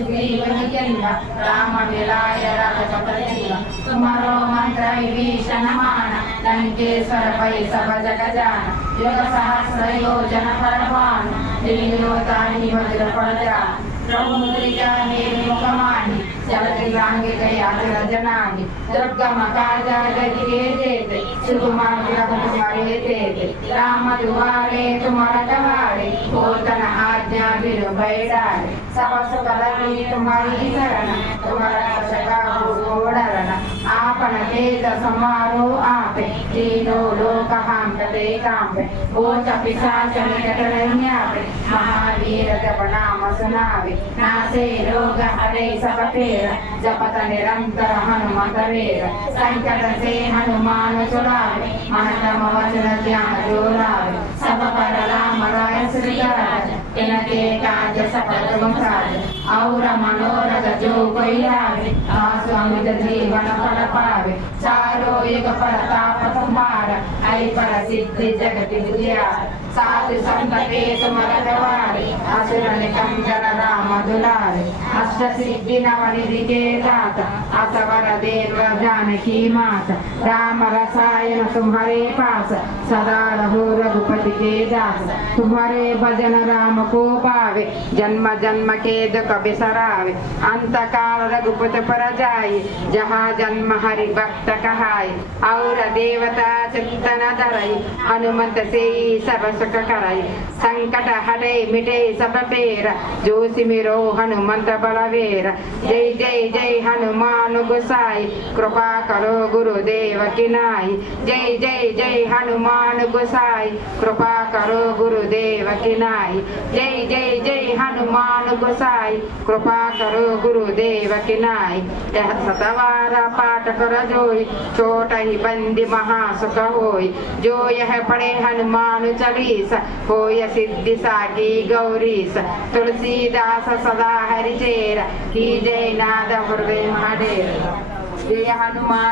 सुग्रीवनि जन्म राम मिलाय रघुपति तुम्हारो मंत्र विभीषण मान लंकेश्वर पै सब जग जान युग सहस्र योजन परभान दिव्योताहि वज्र पड़जा प्रभुद्रिका निर्मुखमानि चलति लांगे गया रजनानि दुर्गम काज गति जेते सुकुमार तुम्हारे तेते राम दुआरे तुम्हारा कहारे होतन आज्ञा बिर बैडारे सब सुखलि तुम्हारी शरण तुम्हारा सका घोड़रन आपन तेज समारो आपे तीनो लोक हम कते कांपे भूत पिशाच निकट न्यापे महावीर जप नाम सुनावे नासे रोग हरे सब पीरा जपत निरंतर हनुमत वीर संकट से हनुमान छुड़ावे महतम वचन ध्यान जोरावे सब पर राम राय श्रीराज इनके काज सकल तुम साज और मनोरथ जो कोई आवे आसु अमित जीवन फल पावे चारों युग प्रताप तुम्हारा ऐ पर सिद्धि जगत विद्या साधु संत के तुम रखवारे असुर निकंदन राम दुलारे अष्ट सिद्धि नवनिधि के दाता असवर देव जानकी माता राम रसायन तुम्हारे पास सदा रहो रघुपति के दास तुम्हारे भजन राम को पावे जन्म जन्म के दुख बिसरावे अंत काल रघुपति पर जाए जहाँ जन्म हरि भक्त कहाय और देवता चिंतन धरई हनुमत से सब सुख करई संकट हटे मिटे सब पेरा जो सिमिरो हनुमंत बलवीर जय जय जय हनुमान गोसाई कृपा करो गुरुदेव की नाई जय जय जय हनुमान गोसाई कृपा करो गुरुदेव की नाई जय जय जय हनुमान गोसाई कृपा करो गुरुदेव की नाई यह सतवारा पाठ कर जोई छोट ही बंदी महासुख होई जो यह पढ़े हनुमान चालीसा होय सिद्धि साकी गौरीस तुलसीदास सदा हरिचेरा की जय नाद हृदय महादेव जय हनुमान।